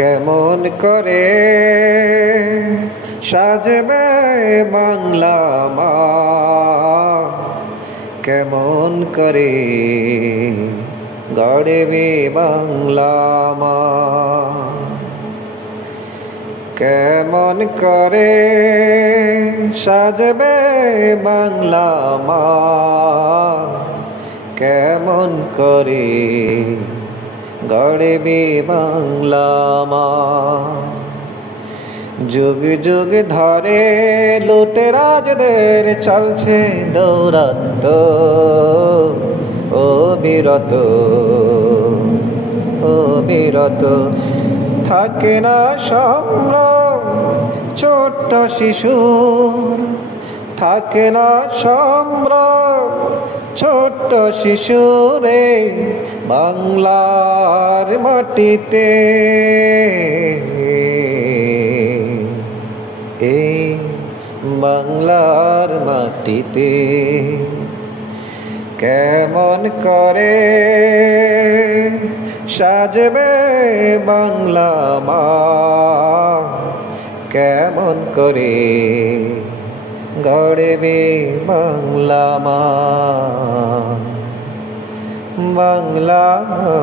কেমন করে সাজবে বাংলা মা, কেমন করে গড়বে বাংলা মা, কেমন করে সাজবে বাংলা মা, কেমন করে গড়বে বাংলা মা। যুগ যুগ ধরে লুটেরাজদের চলছে দৌরাত্ম ও বিরত, ও বিরত। থাকে না সম্ভ্রম ছোট্ট শিশুর, থাকে না সম্ভ্রম ছোট্ট শিশুরে বাংলার মাটিতে। এই বাংলার মাটিতে কেমন করে সাজবে বাংলা মা, কেমন করে গড়বে বাংলা মা, বাংলা মা।